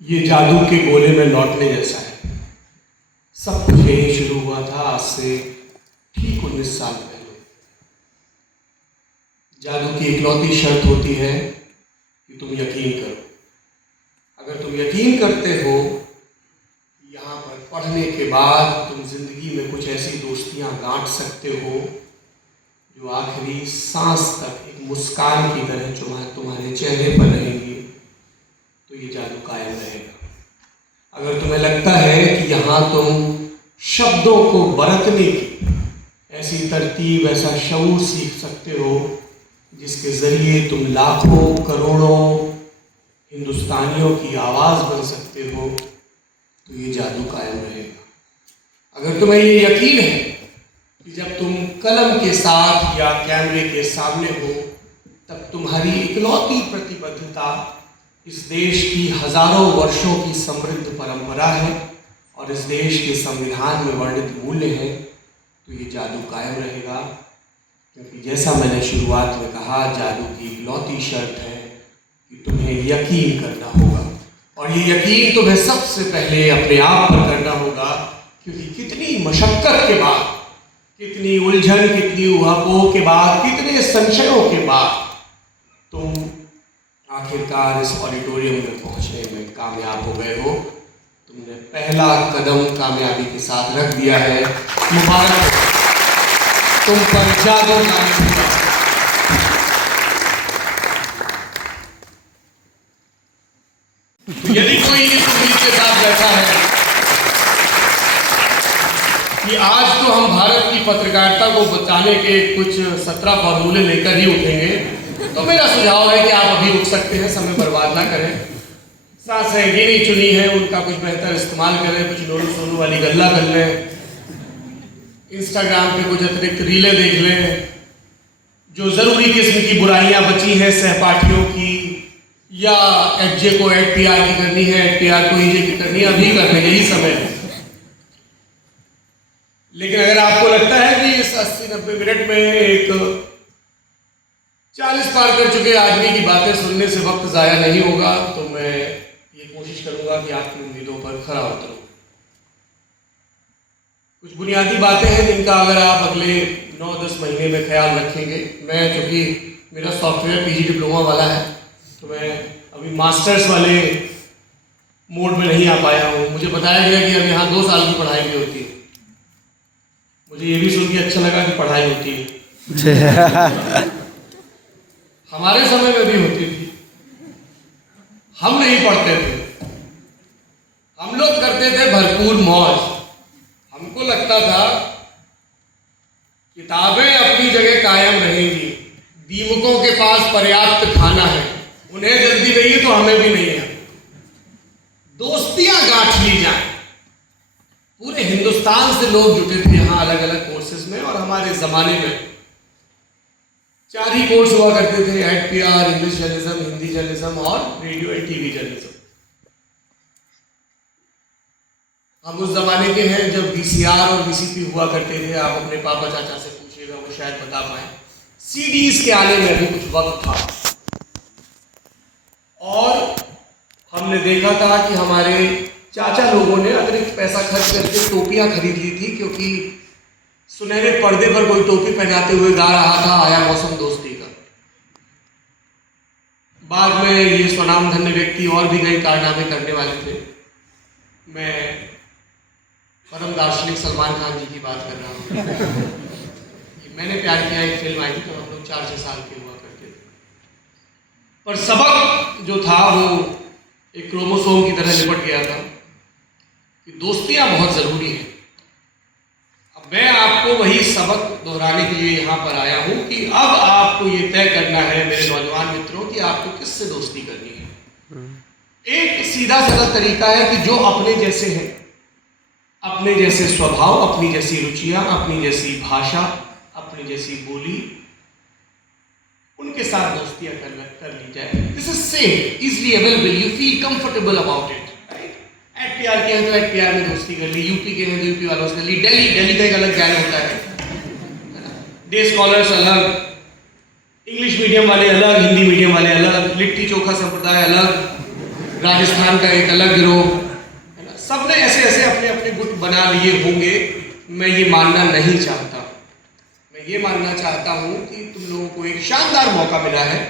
ये जादू के गोले में लौटने जैसा है। सब कुछ यही शुरू हुआ था आज से ठीक 19 साल पहले। जादू की इकलौती शर्त होती है कि तुम यकीन करो। अगर तुम यकीन करते हो, यहाँ पर पढ़ने के बाद तुम जिंदगी में कुछ ऐसी दोस्तियां गांठ सकते हो जो आखिरी सांस तक एक मुस्कान की तरह तुम्हारे चेहरे पर रहेंगी, तो ये जादू कायम रहेगा। अगर तुम्हें लगता है कि यहाँ तुम शब्दों को बरतने की ऐसी तरतीब, ऐसा शऊर सीख सकते हो जिसके ज़रिए तुम लाखों करोड़ों हिंदुस्तानियों की आवाज़ बन सकते हो, तो ये जादू कायम रहेगा। अगर तुम्हें ये यकीन है कि जब तुम कलम के साथ या कैमरे के सामने हो तब तुम्हारी इकलौती प्रतिबद्धता इस देश की हजारों वर्षों की समृद्ध परंपरा है और इस देश के संविधान में वर्णित मूल्य है, तो ये जादू कायम रहेगा। क्योंकि जैसा मैंने शुरुआत में कहा, जादू की इकलौती शर्त है कि तुम्हें यकीन करना होगा, और ये यकीन तुम्हें सबसे पहले अपने आप पर करना होगा। क्योंकि कितनी मशक्कत के बाद, कितनी उलझन, कितनी उहापोह के बाद, कितने संशयों के बाद तुम आखिरकार इस ऑडिटोरियम में पहुंचने में कामयाब हो गए हो। तुमने पहला कदम कामयाबी के साथ रख दिया है। मुबारक हो, तुम पर जादू कायम हुआ। तो यदि कोई इस उम्मीद के साथ बैठा है कि आज तो हम भारत की पत्रकारिता को बचाने के कुछ 17 फॉर्मूले लेकर ही उठेंगे, तो मेरा सुझाव है कि आप अभी उठ सकते हैं, समय बर्बाद ना करें। सांसें गिनी चुनी है, उनका कुछ बेहतर इस्तेमाल करें, कुछ नोनू सोनू वाली गल्ला कर लें, इंस्टाग्राम पे कुछ अतिरिक्त रीलें देख लें, जो ज़रूरी किस्म की बुराइयां बची हैं सहपाठियों की, या एफजे को एडपीआर की करनी है, एडपीआर को ईजे की करनी है, अभी कर लें, यही समय है। लेकिन अगर आपको लगता है कि इस 80-90 मिनट में एक 40 पार कर चुके आदमी की बातें सुनने से वक्त ज़ाया नहीं होगा, तो मैं ये कोशिश करूंगा कि आपकी उम्मीदों पर खरा उतरूं। कुछ बुनियादी बातें हैं जिनका अगर आप अगले 9-10 महीने में ख्याल रखेंगे। मैं, चूँकि मेरा सॉफ्टवेयर पीजी डिप्लोमा वाला है, तो मैं अभी मास्टर्स वाले मोड में नहीं आ पाया हूँ। मुझे बताया गया कि अब यहाँ 2 साल की पढ़ाई भी होती है। मुझे ये भी सुन के अच्छा लगा कि पढ़ाई होती है। हमारे समय में भी होती थी, हम नहीं पढ़ते थे, हम लोग करते थे भरपूर मौज। हमको लगता था किताबें अपनी जगह कायम रहेंगी, दीमकों के पास पर्याप्त खाना है, उन्हें जल्दी नहीं है तो हमें भी नहीं है, दोस्तियां गांठ ली जाए। पूरे हिंदुस्तान से लोग जुटे थे यहाँ अलग अलग कोर्सेज में, और हमारे जमाने में 4 ही कोर्स हुआ करते थे, एडपीआर, इंग्लिश जर्नलिज्म, हिंदी जर्नलिज्म और रेडियो एंड टीवी जर्नलिज्म। हम उस जमाने के हैं जब वीसीआर और वीसीपी हुआ करते थे। आप अपने पापा चाचा से पूछिएगा, वो शायद बता पाए। सीडीज के आने में भी कुछ वक्त था, और हमने देखा था कि हमारे चाचा लोगों ने अतिरिक्त पैसा खर्च करके टोपियां खरीद ली थी, क्योंकि सुनहरे पर्दे पर कोई टोपी पहनाते हुए गा रहा था, आया मौसम दोस्ती का। बाद में ये स्वनाम धन्य व्यक्ति और भी कई कारनामे करने वाले थे। मैं परम दार्शनिक सलमान खान जी की बात कर रहा हूँ। मैंने प्यार किया एक फिल्म आई थी, तो हम लोग 4-6 साल के हुआ करते थे। पर सबक जो था वो एक क्रोमोसोम की तरह लिपट गया था कि दोस्तियां बहुत जरूरी है। अब मैं आपको वही सबक दोहराने के लिए यहाँ पर आया हूँ कि अब आपको ये तय करना है मेरे नौजवान मित्रों कि आपको किससे दोस्ती करनी है। एक सीधा साधा तरीका है कि जो अपने जैसे हैं, अपने जैसे स्वभाव, अपनी जैसी रुचियां, अपनी जैसी भाषा, अपनी जैसी बोली, उनके साथ दोस्तियां कर ली जाए। This is safe, easily available, you feel comfortable about it. एडपीआर के हैं तो एडपीआर में दोस्ती कर ली, यूपी के हैं तो यूपी वालों से कर ली, दिल्ली का एक अलग ज्ञान होता है। डे स्कॉलर्स अलग, इंग्लिश मीडियम वाले अलग, हिंदी मीडियम वाले अलग, लिट्टी चोखा संप्रदाय अलग, राजस्थान का एक अलग गिरोह, है ना। सबने ऐसे ऐसे अपने अपने गुट बना लिए होंगे। मैं ये मानना नहीं चाहता। मैं ये मानना चाहता हूँ कि तुम लोगों को एक शानदार मौका मिला है,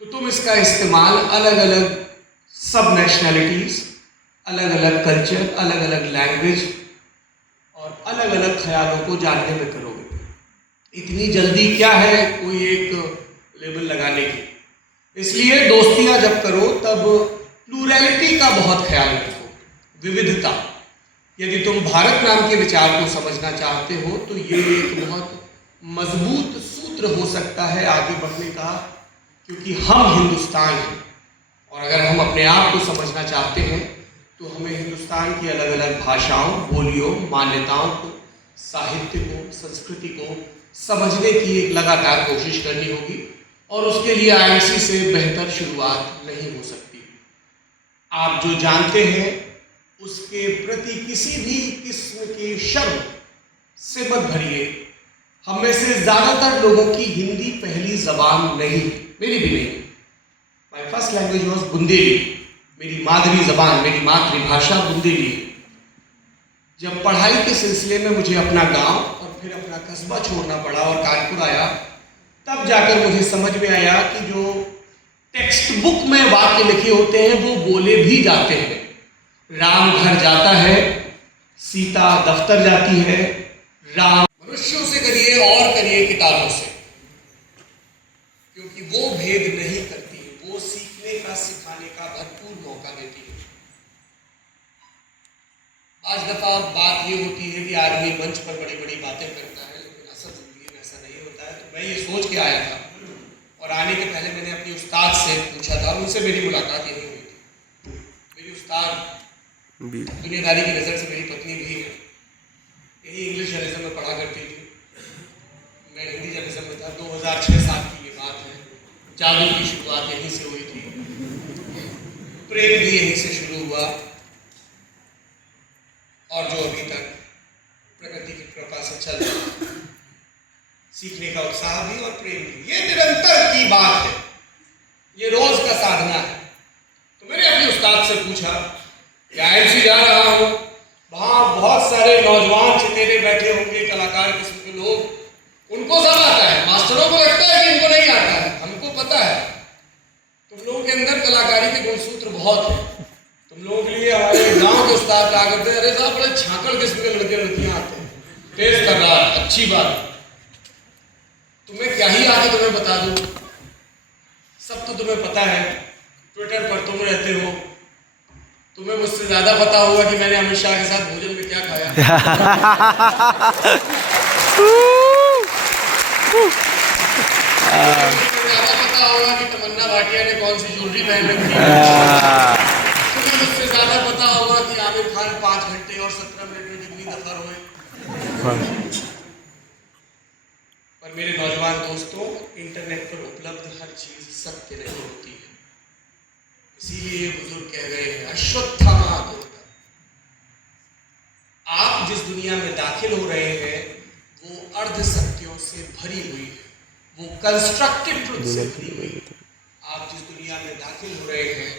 तो तुम इसका इस्तेमाल अलग अलग सब नेशनैलिटीज़, अलग अलग कल्चर, अलग अलग लैंग्वेज और अलग अलग ख्यालों को जानने में करोगे। इतनी जल्दी क्या है कोई एक लेबल लगाने की। इसलिए दोस्तियां जब करो तब प्लूरैलिटी का बहुत ख्याल रखो, विविधता। यदि तुम भारत नाम के विचार को समझना चाहते हो तो ये एक बहुत मजबूत सूत्र हो सकता है आगे बढ़ने का, क्योंकि हम हिंदुस्तान हैं। और अगर हम अपने आप को समझना चाहते हैं तो हमें हिंदुस्तान की अलग अलग भाषाओं, बोलियों, मान्यताओं को, साहित्य को, संस्कृति को समझने की एक लगातार कोशिश करनी होगी। और उसके लिए आईएमसी से बेहतर शुरुआत नहीं हो सकती। आप जो जानते हैं उसके प्रति किसी भी किस्म के शर्म से मत भरिए। हम में से ज्यादातर लोगों की हिंदी पहली जबान नहीं, मेरी भी नहीं। My first language was Bundeli. मेरी मादरी जबान, मेरी मातृभाषा बुंदेली है। जब पढ़ाई के सिलसिले में मुझे अपना गांव और फिर अपना कस्बा छोड़ना पड़ा और कानपुर आया, तब जाकर मुझे समझ में आया कि जो टेक्स्ट बुक में वाक्य लिखे होते हैं वो बोले भी जाते हैं। राम घर जाता है, सीता दफ्तर जाती है। राम मनुष्यों से करिए और करिए किताबों से, क्योंकि वो भेद नहीं करती है, वो सीखने का, सिखाने का भरपूर मौका देती है। आज दफा बात ये होती है कि आदमी मंच पर बड़ी बड़ी बातें करता है, लेकिन असल जिंदगी में ऐसा नहीं होता है। तो मैं ये सोच के आया था और आने के पहले मैंने अपनी उस्ताद से पूछा था, उनसे मेरी मुलाकात यही हुई थी। मेरी उस्ताद दुनियादारी की नज़र से मेरी पत्नी भी है। यही इंग्लिश जर्नलिज्म में पढ़ा करती थी, मैं हिंदी जर्नलिज्म में था। 2006-7 की ये बात है। जादू की शुरुआत यहीं से हुई थी, प्रेम भी यहीं से शुरू हुआ और जो अभी तक प्रकृति की कृपा से चल रहा है। सीखने का उत्साह भी और प्रेम भी, ये निरंतर की बात है, ये रोज का साधना है। तो मैंने अपने उस्ताद से पूछा कि आईएमसी जा रहा हूँ, वहाँ बहुत सारे नौजवान चितेरे बैठे होंगे, कलाकार किस्म के लोग, उनको सब आता है, मास्टरों को लगता है कि इनको नहीं आता है, हमको पता है। तुम लोगों के अंदर कलाकारी के गुणसूत्र बहुत है। तुम लोगों के लिए हमारे गांव के उस्ताद कहा करते हैं, अरे साहब बड़े छाकड़ किस्म के लड़के लड़कियां आते हैं, तेज तर्रार, अच्छी बात। तुम्हें क्या ही आगे तुम्हें बता दूं, सब तो तुम्हें पता है। ट्विटर पर तुम रहते हो, तुम्हें मुझसे ज्यादा पता होगा कि मैंने अमित शाह के साथ भोजन में क्या खाया। ज्यादा पता होगा कि तमन्ना भाटिया ने कौन सी ज्वेलरी पहन रखी है। तुम्हें मुझसे ज्यादा पता होगा कि आमिर खान 5 घंटे और 17 मिनट में कितनी दफा रोए। पर मेरे नौजवान दोस्तों, इंटरनेट पर उपलब्ध हर चीज सत्य नहीं होती है। इसीलिए बुजुर्ग कह गए हैं, अश्वत्थामा दुर्गा। आप जिस दुनिया में दाखिल हो रहे हैं वो अर्ध सत्यों से भरी हुई है, वो कंस्ट्रक्टेड ट्रुथ से भरी हुई है। आप जिस दुनिया में दाखिल हो रहे हैं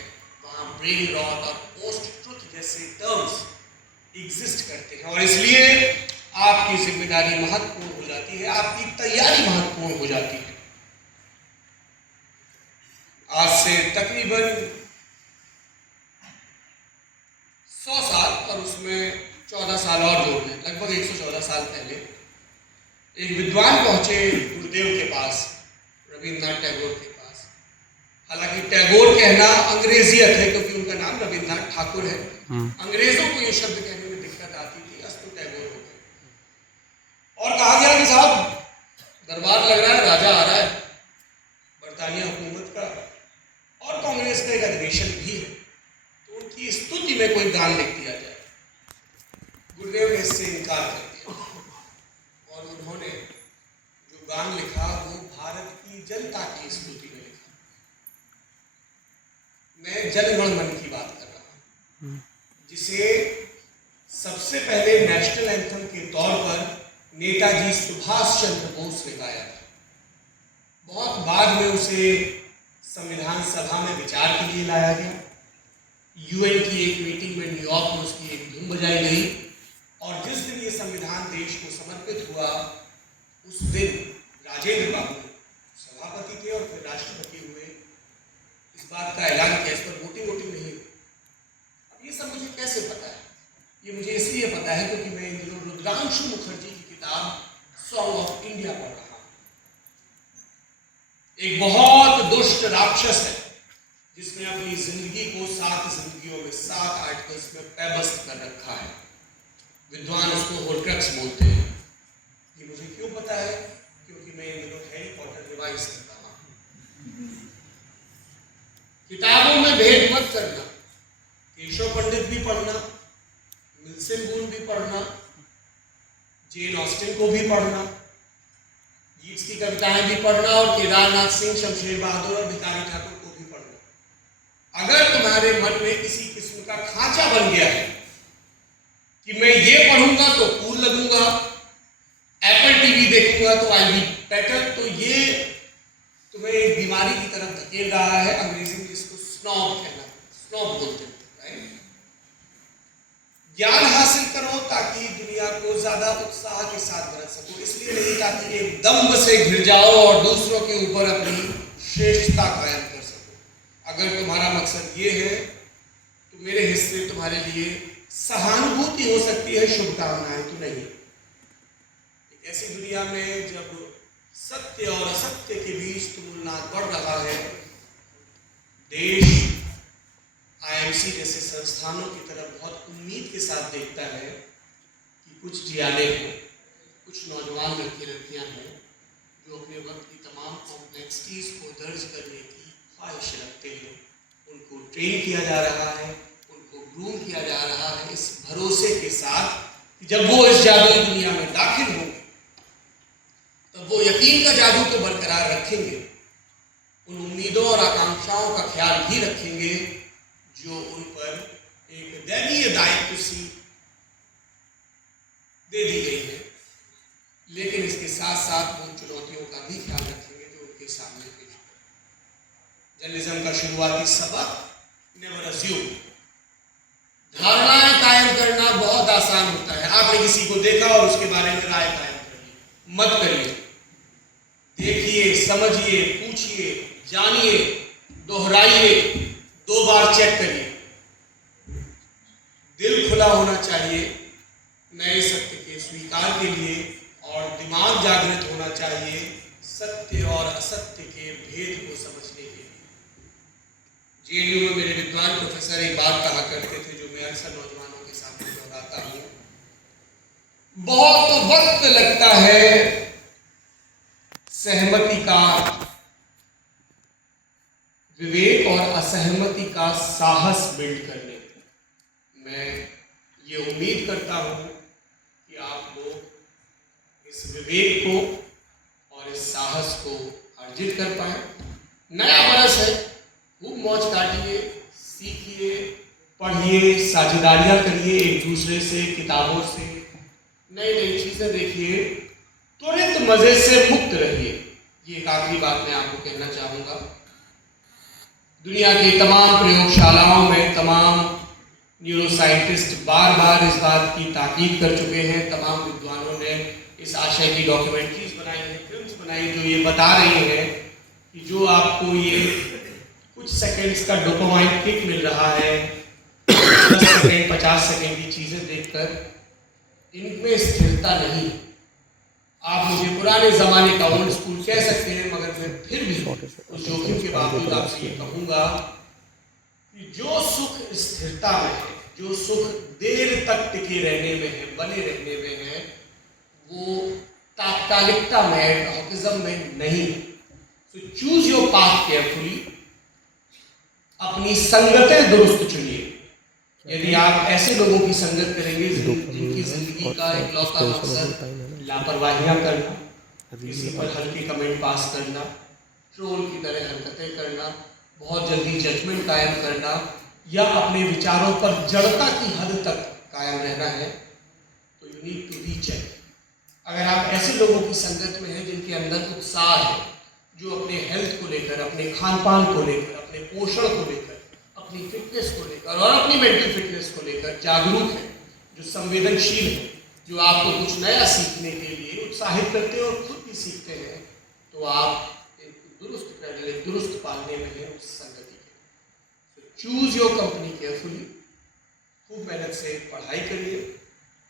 वहां ब्रेन रॉट और पोस्ट ट्रुथ जैसे टर्म्स एग्जिस्ट करते हैं, और इसलिए आपकी जिम्मेदारी महत्वपूर्ण हो जाती है, आपकी तैयारी महत्वपूर्ण हो जाती है। आज से तकरीबन 100 साल और उसमें 14 साल और जोड़ लें, लगभग 114 साल पहले एक विद्वान पहुंचे गुरुदेव के पास, रविन्द्रनाथ टैगोर के पास। हालांकि टैगोर कहना अंग्रेजियत है क्योंकि उनका नाम रविन्द्रनाथ ठाकुर है। अंग्रेजों को यह शब्द कहने में दिक्कत आती थी, अस्तु टैगोर हो गए। और कहा गया कि साहब दरबार लग रहा है, राजा आ रहा है, बरतानिया हुकूमत का और कांग्रेस का एक अधिवेशन भी है, तो उनकी स्तुति में कोई गान लिख दिया जाए। गुरुदेव ने इससे इनकार कर दिया और उन्होंने जो गान लिखा वो भारत की जनता की स्तुति में लिखा। मैं जनगण मन की बात कर रहा हूं, जिसे सबसे पहले नेशनल एंथम के तौर पर नेताजी सुभाष चंद्र बोस ने गाया था। बहुत बाद में उसे संविधान सभा में विचार के लिए लाया गया यूएन की एक मीटिंग में न्यूयॉर्क में उसकी एक धुन बजाई गई, और जिस दिन ये संविधान देश को समर्पित हुआ उस दिन राजेंद्र बाबू सभापति थे और फिर राष्ट्रपति हुए, इस बात का ऐलान किया, इस पर वोटिंग नहीं हुई। अब ये सब मुझे कैसे पता है? ये मुझे इसलिए पता है क्योंकि मैं इन दिनों रुद्रांशु मुखर्जी की किताब सॉन्ग ऑफ इंडिया पढ़ रहा हूं। एक बहुत दुष्ट राक्षस है जिसने अपनी जिंदगी को 7 जिंदगियों में 7 आर्टिकल्स में पैबस्त कर रखा है। विद्वान उसको होर्क्रक्स बोलते हैं। ये मुझे क्यों पता है? क्योंकि मैं इन दिनों हैरी पॉटर रिवाइज करता हूं। किताबों में भेद मत करना। केशव पंडित भी पढ़ना, मिल्सन बून भी पढ़ना, जेन ऑस्टिन को भी पढ़ना, गीट्स की कविताएं भी पढ़ना, और केदारनाथ सिंह, शमशेर बहादुर और भिखारी ठाकुर को भी पढ़ना। अगर तुम्हारे मन में किसी किस्म का खांचा बन गया है कि मैं ये पढ़ूंगा तो कूल लगूंगा, एप्पल टीवी देखूंगा तो आई बी बेटर, तो ये तुम्हें एक बीमारी की तरफ धकेल रहा है। अंग्रेजी में इसको स्नॉब कहना, स्नॉब बोलते हैं। ज्ञान हासिल करो ताकि दुनिया को ज्यादा उत्साह के साथ बरत सको, इसलिए नहीं ताकि एक दम्भ से घिर जाओ और दूसरों के ऊपर अपनी श्रेष्ठता कायम कर सको। अगर तुम्हारा मकसद ये है तो मेरे हिस्से तुम्हारे लिए सहानुभूति हो सकती है, शुभकामनाएं तो नहीं। एक ऐसी दुनिया में जब सत्य और असत्य के बीच तुलना बढ़ रहा है, देश आईएमसी जैसे संस्थानों की तरफ बहुत उम्मीद के साथ देखता है कि कुछ जियाने को, कुछ नौजवान लड़के लड़कियां हैं जो अपने वक्त की तमाम कॉम्प्लेक्सिटीज को दर्ज करने की ख्वाहिश रखते हैं। उनको ट्रेन किया जा रहा है, उनको ग्रूम किया जा रहा है, इस भरोसे के साथ कि जब वो इस जादुई दुनिया में दाखिल होंगे तब वो यकीन का जादू तो बरकरार रखेंगे, उन उम्मीदों और आकांक्षाओं का ख्याल भी रखेंगे जो उन पर एक दैवीय दायित्व सी दे दी गई है, लेकिन इसके साथ साथ उन चुनौतियों का भी ख्याल रखेंगे जो उनके सामने पेश है। जर्नलिज्म का शुरुआती सबक नेवर अस्यूम। धारणाएं कायम करना बहुत आसान होता है। आपने किसी को देखा और उसके बारे में राय कायम करिए, मत करिए। देखिए, समझिए, पूछिए, जानिए, दोहराइए, 2 बार चेक करिए। दिल खुला होना चाहिए नए सत्य के स्वीकार के लिए, और दिमाग जागृत होना चाहिए सत्य और असत्य के भेद को समझने के लिए। जेएनयू में मेरे विद्वान प्रोफेसर एक बात कहा करते थे जो मैं अक्सर नौजवानों के सामने दोहराता हूं। बहुत वक्त लगता है सहमति का, विवेक और असहमति का साहस बिल्ड करने। मैं ये उम्मीद करता हूं कि आप लोग इस विवेक को और इस साहस को अर्जित कर पाए। नया बरस है, खूब मौज काटिए, सीखिए, पढ़िए, साझेदारियां करिए एक दूसरे से, किताबों से, नई नई चीजें देखिए, त्वरित मजे से मुक्त रहिए। ये एक आखिरी बात मैं आपको कहना चाहूंगा। दुनिया की तमाम प्रयोगशालाओं में तमाम न्यूरोसाइंटिस्ट बार बार इस बात की ताकीद कर चुके हैं, तमाम विद्वानों ने इस आशय की डॉक्यूमेंट्रीज बनाई हैं, फिल्म्स बनाई, जो ये बता रहे हैं कि जो आपको ये कुछ सेकंड्स का डोपामाइन किक मिल रहा है 10 सेकंड 50 सेकंड की चीजें देखकर, इनमें स्थिरता नहीं। आप मुझे पुराने जमाने का ओल्ड स्कूल कह सकते हैं, मगर मैं फिर भी उस जोखिम के बावजूद आपसे ये कहूंगा कि जो सुख स्थिरता में है, जो सुख देर तक टिके रहने में है, बने रहने में है, वो तात्कालिकता में, एडहॉकिज्म में नहीं। So choose your path carefully. अपनी संगतें दुरुस्त चुनिए। यदि आप ऐसे लोगों की संगत करेंगे जिनकी जिंदगी का इकलौता मकसद लापरवाहियां करना, किसी पर हल्के कमेंट पास करना, ट्रोल की तरह हरकतें करना, बहुत जल्दी जजमेंट कायम करना, या अपने विचारों पर जड़ता की हद तक कायम रहना है, तो यू नीड टू रीचेक। अगर आप ऐसे लोगों की संगत में हैं जिनके अंदर उत्साह है, जो अपने हेल्थ को लेकर, अपने खान पान को लेकर, अपने पोषण को लेकर, अपनी फिटनेस को लेकर और अपनी मेंटल फिटनेस को लेकर जागरूक हैं, जो संवेदनशील हैं, जो आपको कुछ नया सीखने के लिए उत्साहित करते हैं और खुद भी सीखते हैं, तो आप एक दुरुस्त पैदल, एक दुरुस्त पालने में हैं उस संगति के। तो चूज योर कंपनी केयरफुली, खूब मेहनत से पढ़ाई करिए,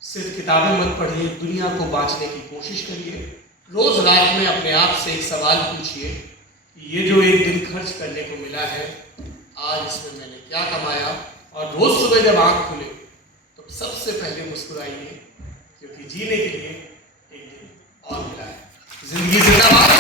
सिर्फ किताबें मत पढ़िए, दुनिया को बांचने की कोशिश करिए। रोज रात में अपने आप से एक सवाल पूछिए कि ये जो एक दिन खर्च करने को मिला है, आज इसमें मैंने क्या कमाया। और रोज सुबह जब आंख खुले तो सबसे पहले मुस्कुराइए, क्योंकि जीने के लिए एक दिन और मिला है। जिंदगी जिंदाबाद।